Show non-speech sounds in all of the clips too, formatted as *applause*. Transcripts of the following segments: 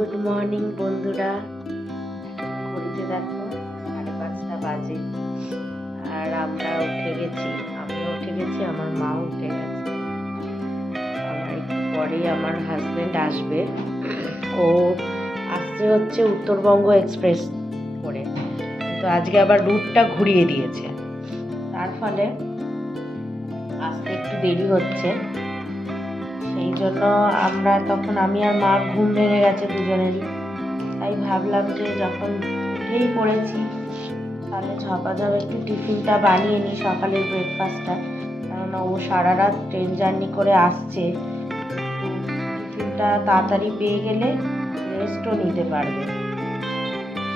Good morning বন্ধুরা। ঘড়িতে দেখো, সাড়ে পাঁচটা বাজে। আর আমরা উঠে গেছি, আমিও উঠে গেছি, আমার মাও উঠে গেছে। আমার পরেই আমার হাজব্যান্ড আসবে। ও আসছে হচ্ছে উত্তরবঙ্গ এক্সপ্রেস করে। তো আজকে আবার রুটটা ঘুরিয়ে দিয়েছে। তার ফলে আসতে একটু দেরি হচ্ছে। সেই জন্য আমরা তখন আমি আর মা ঘুম ভেঙে গেছে দুজনেরই। তাই ভাবলাম যে যখন উঠেই পড়েছি, তাহলে ঝপাঝপ একটু টিফিনটা বানিয়ে নিই সকালের ব্রেকফাস্টটা কেননা ও সারা রাত ট্রেন জার্নি করে আসছে। টিফিনটা তাড়াতাড়ি পেয়ে গেলে রেস্টও নিতে পারবে।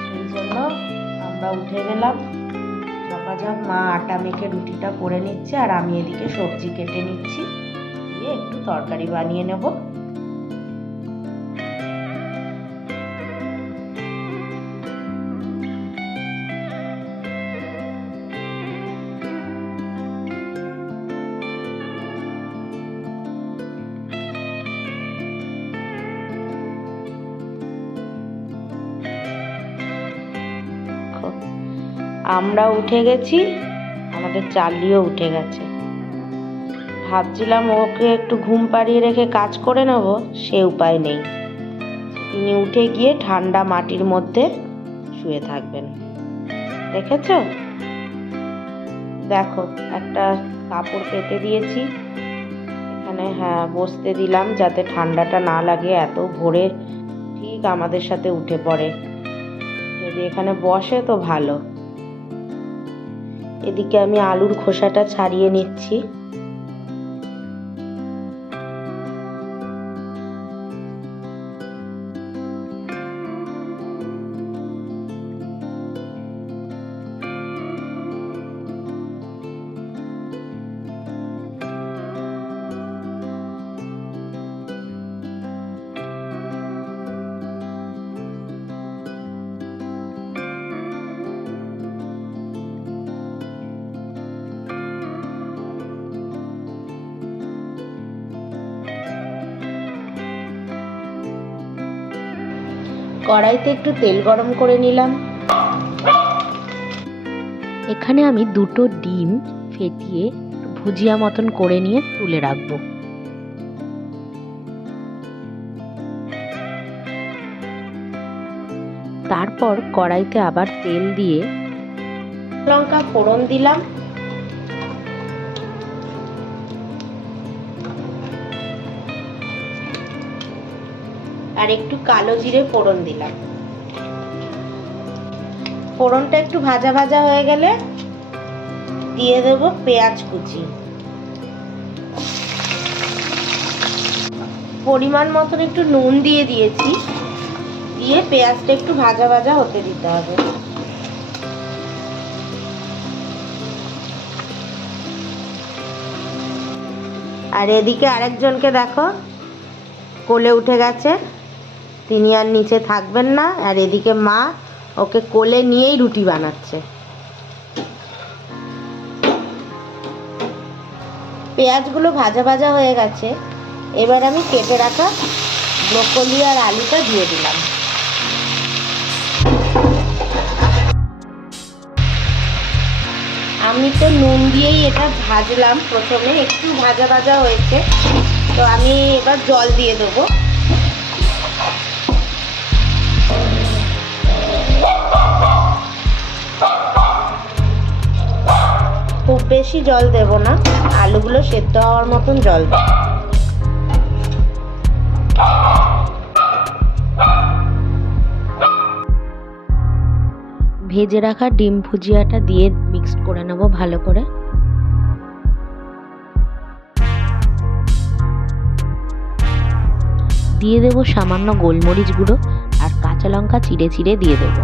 সেই জন্য আমরা উঠে গেলাম। ঝপাঝপ মা আটা মেখে রুটিটা করে নিচ্ছে আর আমি এদিকে সবজি কেটে নিচ্ছি। দিয়ে একটু তরকারি বানিয়ে নেব। আমরা উঠে গেছি আমাদের চালিও উঠে গেছে। ভাবছিলাম ওকে একটু ঘুম পাড়িয়ে রেখে কাজ করে নেব, সে উপায় নেই। তিনি উঠে গিয়ে ঠান্ডা মাটির মধ্যে শুয়ে থাকবেন। দেখেছ? দেখো, একটা কাপড় পেতে দিয়েছি। এখানে হ্যাঁ বসতে দিলাম যাতে ঠান্ডাটা না লাগে, এত ভোরে ঠিক আমাদের সাথে উঠে পড়ে। যদি এখানে বসে তো ভালো। এদিকে আমি আলুর খোসাটা ছাড়িয়ে নিচ্ছি। কড়াইতে একটু তেল গরম করে নিলাম। এখানে আমি দুটো ডিম ফেটিয়ে ভুজিয়া মতন করে নিয়ে তুলে রাখব। তারপর কড়াইতে আবার তেল দিয়ে লঙ্কা ফোড়ন দিলাম। আর একটু কালো জিরে ফোড়ন দিলাম। ফোড়নটা একটু ভাজা ভাজা হয়ে গেলে দিয়ে দেব পেঁয়াজ কুচি। পরিমাণ মতন একটু নুন দিয়ে দিয়েছি। দিয়ে পেঁয়াজটা একটু ভাজা ভাজা হতে দিতে হবে। আর এদিকে আরেকজনকে দেখো, কোলে উঠে গেছে। তিনি আর নিচে থাকবেন না, আর এদিকে মা ওকে কোলে নিয়েই রুটি বানাচ্ছে। পেঁয়াজগুলো ভাজা ভাজা হয়ে গেছে। এবার আমি কেটে রাখা ব্রোকলি আর আলুটা দিয়ে দিলাম। আমি তো নুন দিয়েই এটা ভাজলাম। প্রথমে একটু ভাজা ভাজা হয়েছে। তো আমি এবার জল দিয়ে দেবো। বেশি জল দেব না। আলুগুলো সেদ্ধ হওয়ার মতন জল দেব। ভেজে রাখা ডিম ভুজিয়াটা দিয়ে মিক্সড করে নেব ভালো করে। দিয়ে দেব সামান্য গোলমরিচ গুঁড়ো আর কাঁচা লঙ্কা চিড়ে চিড়ে দিয়ে দেবো।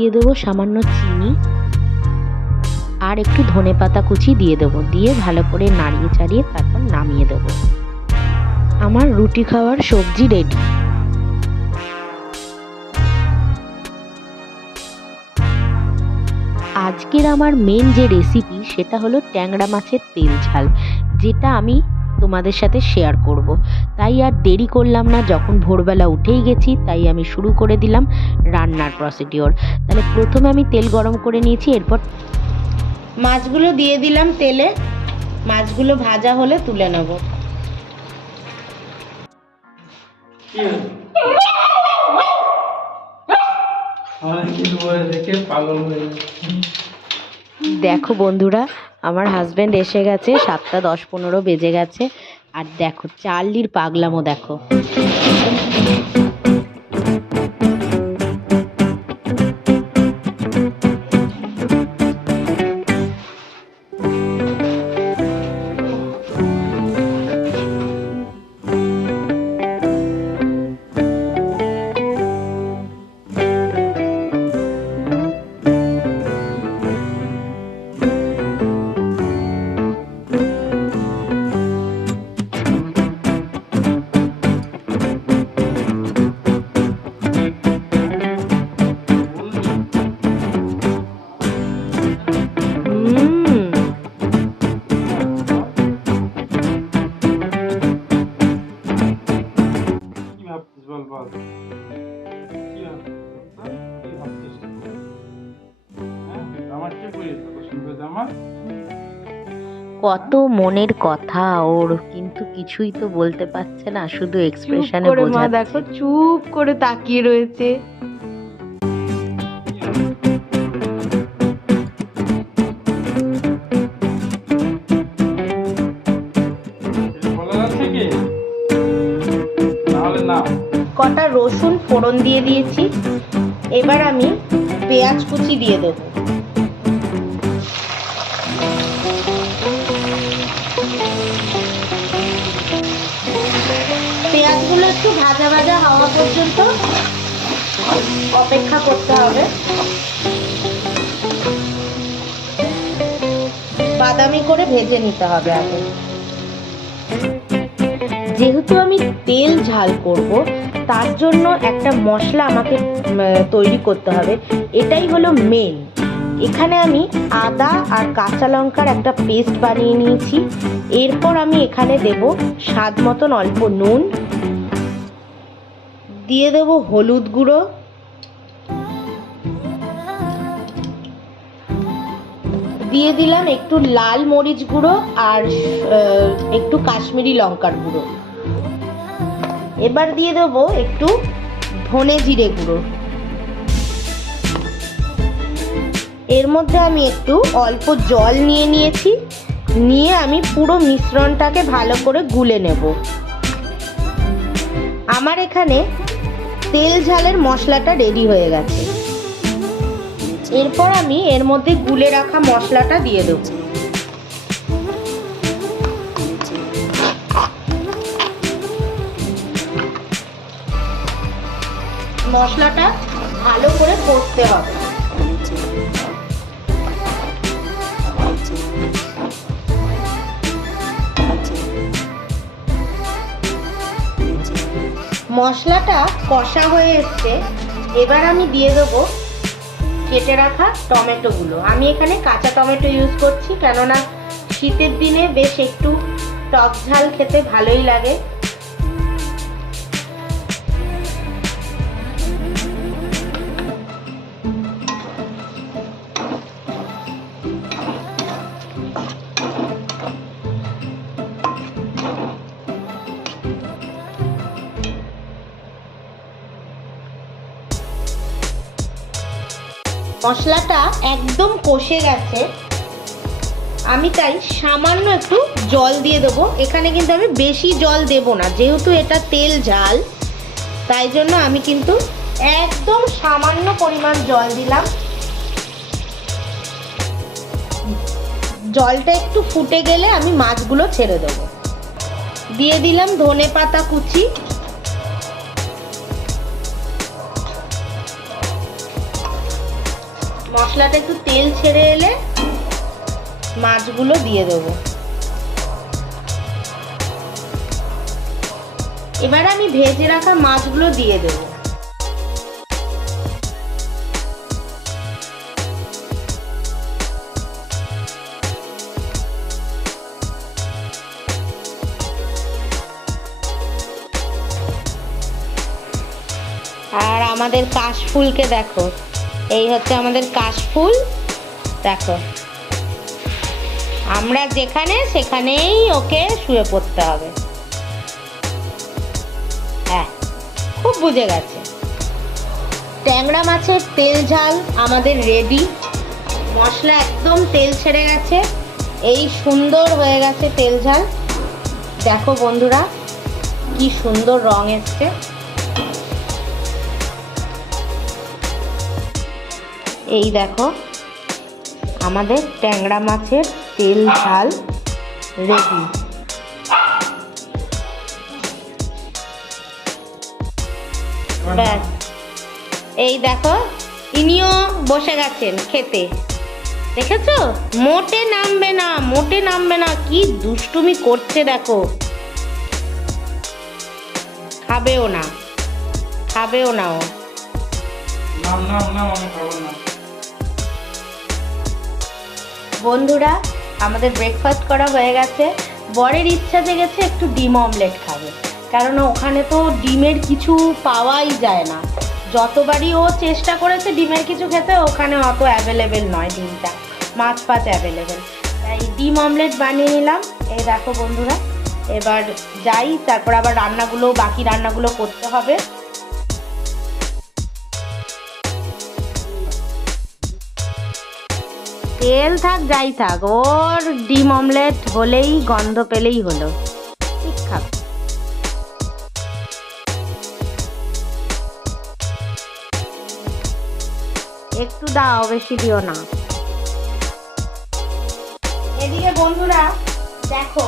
দিয়ে দেবো সামান্য চিনি আর একটু ধনে পাতা কুচি দিয়ে দেবো। দিয়ে ভালো করে নাড়িয়ে চাড়িয়ে তারপর নামিয়ে দেবো। আমার রুটি খাওয়ার সবজি রেডি আজকের আমার মেন যে রেসিপি সেটা হলো ট্যাংরা মাছের তেল ঝাল, যেটা আমি তোমাদের সাথে শেয়ার করব। তাই আর দেরি করলাম না যখন ভোরবেলা উঠেই গেছি তাই আমি শুরু করে দিলাম রান্নার প্রসিডিওর তাহলে প্রথমে আমি তেল গরম করে নিয়েছি এরপর মাছগুলো দিয়ে দিলাম তেলে। মাছগুলো ভাজা হলে তুলে নেব। দেখো বন্ধুরা আমার হাজব্যান্ড এসে গেছে সাতটা দশ পনেরো বেজে গেছে। আর দেখো চার্লির পাগলামো দেখো। কত মনের কথা ওর কিন্তু কিছুই তো বলতে পারছে না শুধু এক্সপ্রেশনে বোঝাচ্ছে। দেখো চুপ করে তাকিয়ে রয়েছে। কটা রসুন ফোড়ন দিয়ে দিয়েছি। এবার আমি পেঁয়াজ কুচি দিয়ে দেবো। অপেক্ষা করতে হবে। বাদামি করে ভেজে নিতে হবে আগে। যেহেতু আমি তেল ঝাল করব, তার জন্য একটা মশলা আমাকে তৈরি করতে হবে। এটাই হলো মেন এখানে আমি আদা আর কাঁচা লঙ্কার একটা পেস্ট বানিয়ে নিয়েছি। এরপর আমি এখানে দেব স্বাদ মতন অল্প নুন। দিয়ে দেব হলুদ গুঁড়ো। দিয়ে দিলাম একটু লাল মরিচ গুঁড়ো আর একটু কাশ্মীরি লঙ্কার গুঁড়ো। এবার দিয়ে দেবো একটু ধনে জিরে গুঁড়ো। এর মধ্যে আমি একটু অল্প জল নিয়ে নিয়েছি, নিয়ে আমি পুরো মিশ্রণটাকে ভালো করে গুলে নেব। আমার এখানে তেল ঝালের মশলাটা রেডি হয়ে গেছে। এরপর আমি এর মধ্যে গুলে রাখা মশলাটা দিয়ে দেবো। মশলাটা ভালো করে করতে হবে। মশলাটা কষা হয়ে এসছে। এবার আমি দিয়ে দেবো কেটে রাখা টমেটোগুলো। আমি এখানে কাঁচা টমেটো ইউজ করছি কেননা শীতের দিনে বেশ একটু টক ঝাল খেতে ভালোই লাগে। মশলাটা একদম কষে গেছে। আমি তাই সামান্য একটু জল দিয়ে দেবো। এখানে কিন্তু আমি বেশি জল দেব না, যেহেতু এটা তেল ঝাল তাই জন্য আমি কিন্তু একদম সামান্য পরিমাণ জল দিলাম। জলটা একটু ফুটে গেলে আমি মাছগুলো ছেড়ে দেবো। দিয়ে দিলাম ধনে পাতা কুচি। মশলাটা একটু তেল ছেড়ে এলে মাছগুলো দিয়ে দেবো। এবার আমি ভেজে রাখা মাছগুলো দিয়ে দেবো। আর আমাদের কাশফুলকে দেখো। এই হচ্ছে আমাদের কাশফুল। দেখো। আমরা যেখানে, সেখানেই ওকে শুয়ে পড়তে হবে। হ্যাঁ খুব বুঝে গেছে। ট্যাংরা মাছের তেল ঝাল আমাদের রেডি মশলা একদম তেল ছেড়ে গেছে। এই সুন্দর হয়ে গেছে তেল ঝাল। দেখো বন্ধুরা, কি সুন্দর রং এসছে। এই দেখো, আমাদের ট্যাংরা মাছের তেল, ঝাল, রেডি। ব্যাস। এই দেখো, ইনিও বসে গেছেন খেতে। দেখেছ? মোটে নামবে না, মোটে নামবে না, কি দুষ্টুমি করছে দেখো। খাবেও না খাবেও না ও। নাম নাম নাম আমি খাব না। বন্ধুরা, আমাদের ব্রেকফাস্ট করা হয়ে গেছে। বরের ইচ্ছা জেগেছে একটু ডিম অমলেট খাবে। কারণ ওখানে তো ডিমের কিছু পাওয়াই যায় না। যতবারই ও চেষ্টা করেছে ডিমের কিছু খেতে, ওখানে অত অ্যাভেলেবেল নয় ডিমটা। মাছ ফাছ অ্যাভেলেবেল তাই ডিম অমলেট বানিয়ে নিলাম। এই দেখো বন্ধুরা, এবার যাই, তারপর আবার রান্নাগুলো, বাকি রান্নাগুলো করতে হবে। তেল থাক, যাই থাক, ওর ডিম অমলেট হলেই, গন্ধ পেলেই হলো। ঠিক একটু দাও, বেশি দিও না। এদিকে বন্ধুরা, দেখো,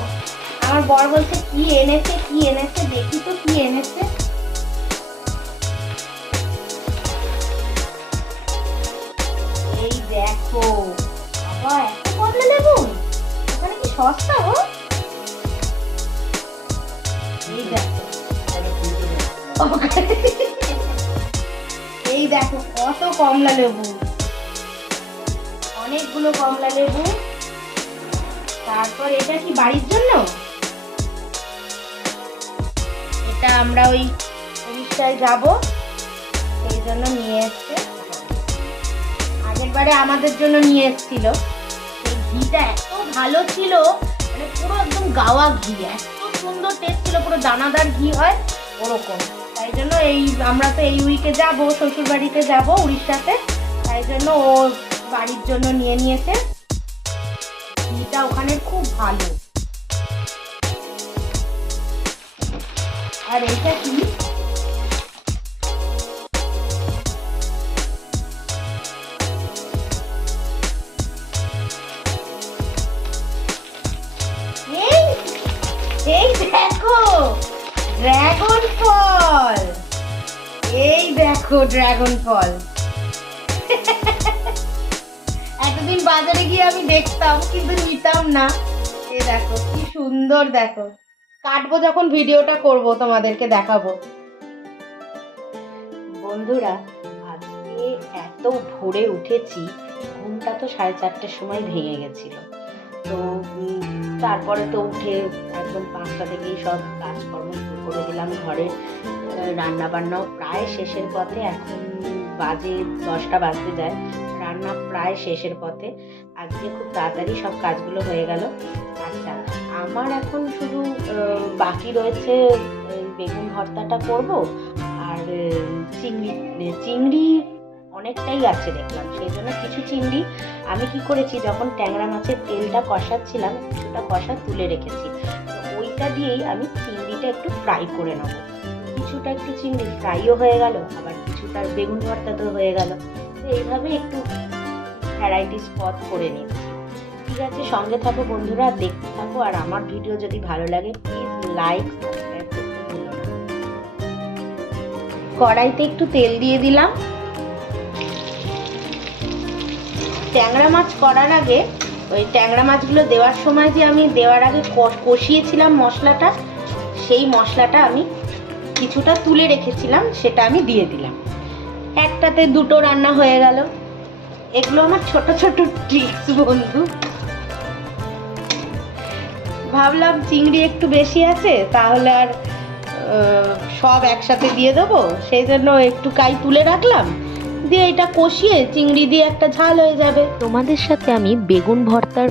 আমার বর বলছে, কি এনেছে কি এনেছে, দেখি তো কি এনেছে। এই দেখো দেখো এই দেখো, কত কমলা লেবু। অনেকগুলো কমলা লেবু। তারপর এটা কি বাড়ির জন্য? এটা আমরা ওই উড়িষ্যায় যাব। সেই জন্য নিয়ে এসছে। আগের বারে আমাদের জন্য নিয়ে এসেছিল। ঘিটা এত ভালো ছিল মানে পুরো একদম গাওয়া ঘি, এত সুন্দর টেস্ট ছিল, পুরো দানাদার ঘি হয় ওরকম। তাই জন্য এই, আমরা তো এই উইকে যাব শ্বশুর বাড়িতে যাব উড়িষ্যাতে। তাই জন্য ও বাড়ির জন্য নিয়ে নিয়েছে। ঘিটা ওখানে খুব ভালো। আর এইটা কি? ড্রাগন ফল। এতদিন বাজারে গিয়ে আমি দেখতাম, কিন্তু নিতাম না। এই দেখো, কি সুন্দর দেখো। কাটবো যখন ভিডিওটা করব, তোমাদেরকে দেখাবো। বন্ধুরা, আজকে এত ভোরে উঠেছি, ঘুমটা তো সাড়ে চারটের সময় ভেঙে গেছিল। তো তারপরে তো উঠে একদম পাঁচটা থেকেই সব কাজকর্ম শুরু করে দিলাম ঘরে। রান্না বান্নাও প্রায় শেষের পথে, এখন বাজে, দশটা বাজতে যায়। রান্না প্রায় শেষের পথে। আজকে খুব তাড়াতাড়ি সব কাজগুলো হয়ে গেল। আচ্ছা আমার এখন শুধু বাকি রয়েছে বেগুন ভর্তাটা করব। আর চিংড়ি চিংড়ি অনেকটাই আছে দেখলাম, সেই জন্য কিছু চিংড়ি আমি কি করেছি, যখন ট্যাংরা মাছের তেলটা কষাচ্ছিলাম, কিছুটা কষা তুলে রেখেছি। ওইটা দিয়েই আমি চিংড়িটা একটু ফ্রাই করে নেব। কিছুটা একটু চিংড়ি ফ্রাইও হয়ে গেল, আবার কিছুটা বেগুন ভর্তা তো হয়ে গেল। এইভাবে একটু ভ্যারাইটিস পদ করে নিচ্ছি ঠিক আছে, সঙ্গে থাকো বন্ধুরা, দেখতে থাকো। আর আমার ভিডিও যদি ভালো লাগে প্লিজ লাইক কড়াইতে একটু তেল দিয়ে দিলাম। ট্যাংরা মাছ করার আগে, ওই ট্যাংরা মাছগুলো দেওয়ার সময় যে আমি দেওয়ার আগে কষিয়েছিলাম মশলাটা, সেই মশলাটা আমি কিছুটা তুলে রেখেছিলাম, সেটা আমি দিয়ে দিলাম। একটাতে দুটো রান্না হয়ে গেল। এগুলো আমার ছোট ছোট ট্রিক্স বন্ধু। ভাবলাম চিংড়ি একটু বেশি আছে, তাহলে আর সব একসাথে দিয়ে দেবো। সেই জন্য একটু কাই তুলে রাখলাম। দিয়ে এটা কষিয়ে চিংড়ি দিয়ে একটা ঝাল হয়ে যাবে। তোমাদের সাথে আমি বেগুন ভর্তার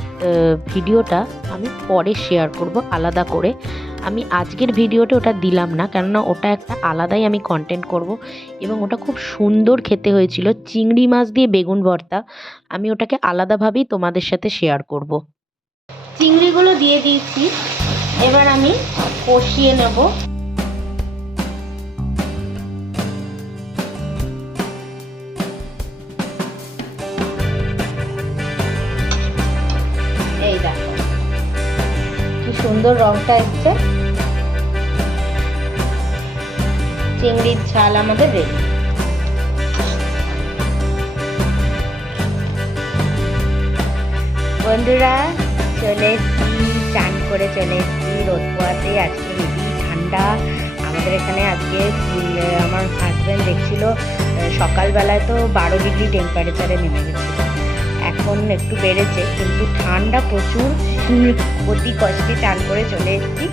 ভিডিওটা আমি পরে শেয়ার করব, আলাদা করে। আমি আজকের ভিডিওটা ওটা দিলাম না, কেননা ওটা একটা আলাদাই আমি কন্টেন্ট করব এবং ওটা খুব সুন্দর খেতে হয়েছিল। চিংড়ি মাছ দিয়ে বেগুন ভর্তা, আমি ওটাকে আলাদাভাবেই তোমাদের সাথে শেয়ার করব। চিংড়িগুলো দিয়ে দিয়েছি, এবার আমি কষিয়ে নেব। সুন্দর রংটা এসছে। চিংড়ির ঝাল আমাদের রেডি বন্ধুরা, চলে চান করে চলে এসছি রোদ পোয়াতে আজকে হেবি ঠান্ডা আমাদের এখানে আজকে আমার হাজব্যান্ড দেখছিল সকালবেলায় তো বারো ডিগ্রি টেম্পারেচারে নেমে গেছিল। এখন একটু বেড়েছে, কিন্তু ঠান্ডা প্রচুর। অতি কষ্টে চান করে চলে এসেছি।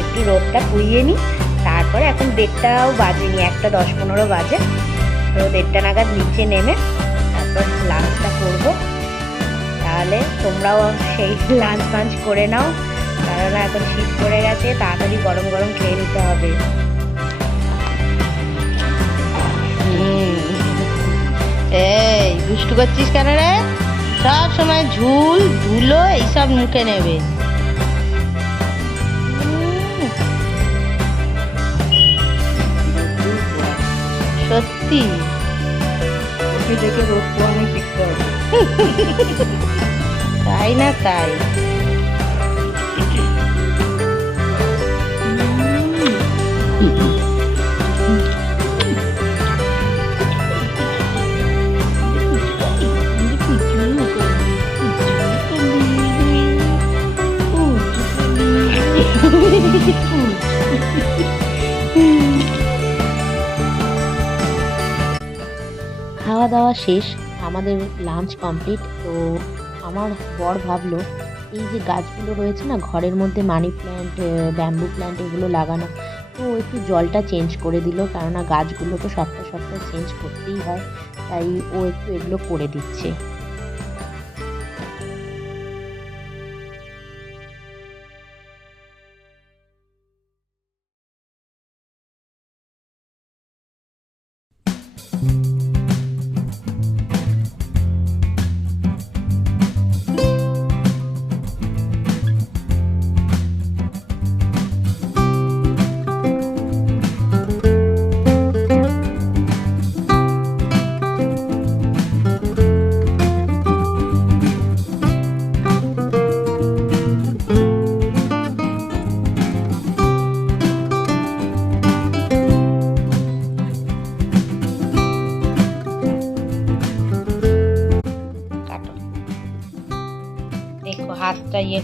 একটু রোদটা পুইয়ে নিই, তারপরে এখন দেড়টাও বাজেনি, একটা দশ পনেরো বাজে। তো দেড়টা নাগাদ নিচে নেমে তারপর লাঞ্চটা করব। তাহলে তোমরাও সেই লাঞ্চ ফাঞ্চ করে নাও। কেননা এখন শীত পড়ে গেছে, তাড়াতাড়ি গরম গরম খেয়ে নিতে হবে। এই, দুষ্টু করছিস কেন রে? সব সময় ঝুল ধুলো এইসব মুখে নেবে। সত্যি। তাই না তাই? খাওয়া দাওয়া শেষ, আমাদের লাঞ্চ কমপ্লিট তো আমার বর ভাবলো, এই যে গাছগুলো রয়েছে না, ঘরের মধ্যে মানি প্ল্যান্ট ব্যাম্বু প্ল্যান্ট এগুলো লাগানো, তো একটু জলটা চেঞ্জ করে দিল, কেননা গাছগুলো তো সপ্তাহে সপ্তাহে চেঞ্জ করতেই হয়, তাই ও একটু এগুলো করে দিচ্ছে।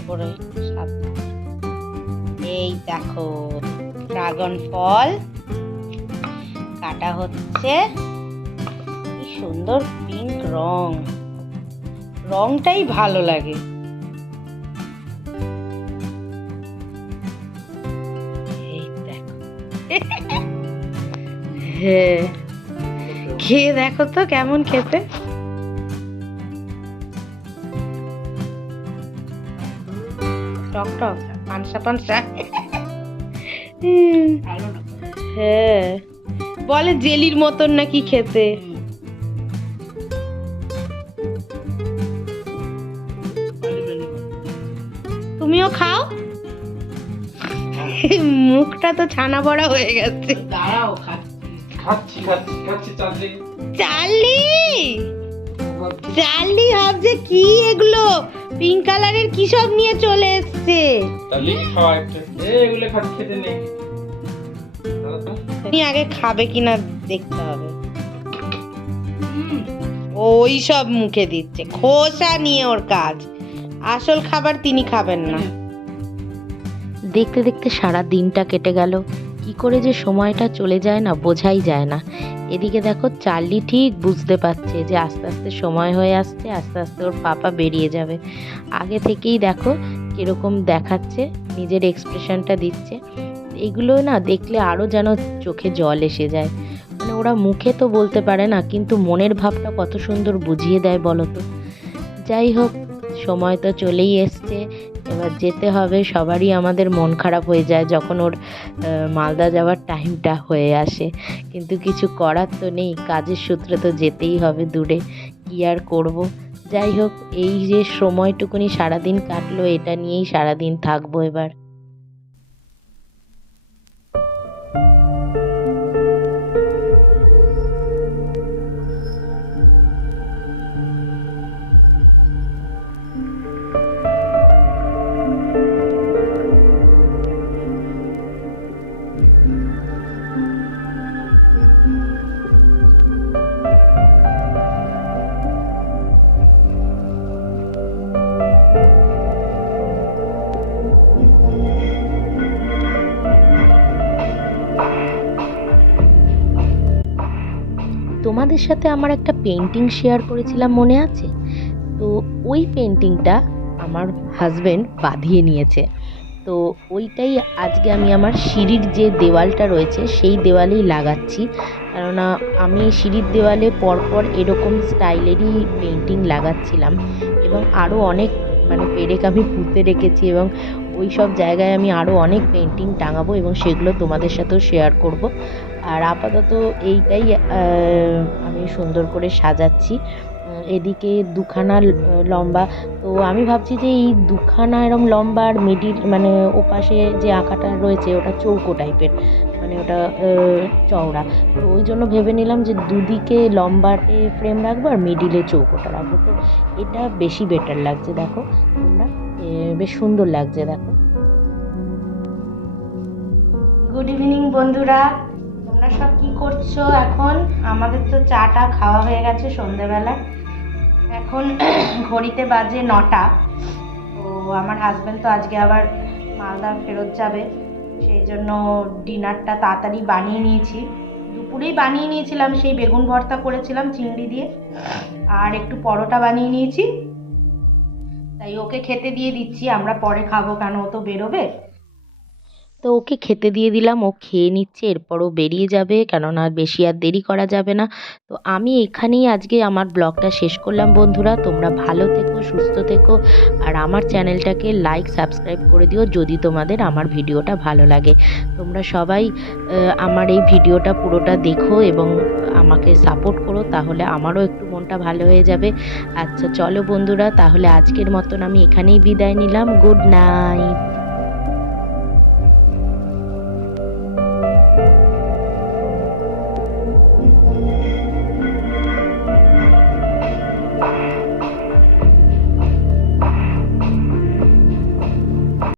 করে সাবধানে। এই দেখো, ড্রাগন ফল। কাটা হচ্ছে। কি সুন্দর পিঙ্ক রং। রংটাই ভালো লাগে। *laughs* হ্যাঁ। খেয়ে দেখো তো কেমন খেতে। টক টক পানসা। পানসা হ্যাঁ। বলে জেলির মতন নাকি খেতে। তুমিও খাও? মুখটা তো ছানা বড়া হয়ে গেছে। দাঁড়াও খাচ্ছি খাচ্ছি খাচ্ছি চাঁদলি চার্লি চার্লি ভাবছে কি এগুলো? পিঙ্ক কালারের কি সব নিয়ে চলে এসছে? চাঁদলি খাওয়া একটা। এগুলো খাচ্ছি খেতে নেই তুমি আগে খাবে কিনা দেখতে হবে। ওই সব মুখে দিচ্ছে। খোসা নিয়ে ওর কাজ। আসল খাবার তিনি খাবেন না। দেখতে দেখতে সারা দিনটা কেটে গেল। কি করে যে সময়টা চলে যায় না বোঝাই যায় না। এদিকে দেখো চার্লি ঠিক বুঝতে পারছে যে আস্তে আস্তে সময় হয়ে আসছে, আস্তে আস্তে ওর পাপা বেরিয়ে যাবে। আগে থেকেই দেখো কীরকম দেখাচ্ছে, নিজের এক্সপ্রেশনটা দিচ্ছে। এগুলো না দেখলে আরও যেন চোখে জল এসে যায়। মানে ওরা মুখে তো বলতে পারে না, কিন্তু মনের ভাবটা কত সুন্দর বুঝিয়ে দেয় বলো তো। যাই হোক, সময় তো চলেই এসছে। এবার যেতে হবে, সবারই আমাদের মন খারাপ হয়ে যায় যখন ওর মালদা যাওয়ার টাইমটা হয়ে আসে। কিন্তু কিছু করার তো নেই, কাজের সূত্রে তো যেতেই হবে দূরে, কী আর করব? যাই হোক, এই যে সময়টুকুনি সারাদিন কাটলো, এটা নিয়েই সারাদিন থাকব এবার। তোমাদের সাথে আমার একটা পেন্টিং শেয়ার করেছিলাম, মনে আছে? তো ওই পেন্টিংটা আমার হাজব্যান্ড বাঁধিয়ে নিয়েছে। তো ওইটাই আজকে আমি আমার সিঁড়ির যে দেওয়ালটা রয়েছে, সেই দেওয়ালেই লাগাচ্ছি। কেননা আমি সিঁড়ির দেওয়ালে পরপর এরকম স্টাইলেরই পেন্টিং লাগাচ্ছিলাম। এবং আরও অনেক মানে পেরেক আমি পুঁতে রেখেছি এবং ওই সব জায়গায় আমি আরও অনেক পেন্টিং টাঙাবো এবং সেগুলো তোমাদের সাথেও শেয়ার করব। আর আপাতত এইটাই আমি সুন্দর করে সাজাচ্ছি। এদিকে দুখানা লম্বা। তো আমি ভাবছি যে এই দুখানা এরম লম্বা আর মিডিল মানে ওপাশে যে আঁকাটা রয়েছে, ওটা চৌকো টাইপের মানে ওটা চওড়া। তো ওই জন্য ভেবে নিলাম যে দুদিকে লম্বাটে ফ্রেম রাখব আর মিডিলে চৌকোটা রাখব। তো এটা বেশি বেটার লাগছে, দেখো তোমরা। বেশ সুন্দর লাগছে, দেখো। গুড ইভিনিং বন্ধুরা। তোমরা সব কি করছ এখন? আমাদের তো চাটা খাওয়া হয়ে গেছে সন্ধেবেলা। এখন *clears throat* ঘড়িতে বাজে নটা। তো আমার হাজব্যান্ড তো আজকে আবার মালদা ফেরত যাবে। সেই জন্য ডিনারটা তাড়াতাড়ি বানিয়ে নিয়েছি। দুপুরেই বানিয়ে নিয়েছিলাম, সেই বেগুন ভর্তা করেছিলাম চিংড়ি দিয়ে। আর একটু পরোটা বানিয়ে নিয়েছি। তাই ওকে খেতে দিয়ে দিচ্ছি, আমরা পরে খাব কেন ও তো বেরোবে। তো ওকে খেতে দিয়ে দিলাম। ও খেয়ে নিচ্ছে, এরপর ও বেরিয়ে যাবে। কেননা বেশি আর দেরি করা যাবে না। তো আমি এখানেই আজকে আমার ব্লগটা শেষ করলাম বন্ধুরা। তোমরা ভালো থেকো, সুস্থ থেকো। আর আমার চ্যানেলটাকে লাইক, সাবস্ক্রাইব করে দিও যদি তোমাদের আমার ভিডিওটা ভালো লাগে। তোমরা সবাই আমার এই ভিডিওটা পুরোটা দেখো এবং আমাকে সাপোর্ট করো, তাহলে আমারও একটু মনটা ভালো হয়ে যাবে। আচ্ছা চলো বন্ধুরা, তাহলে আজকের মতন আমি এখানেই বিদায় নিলাম। Good night.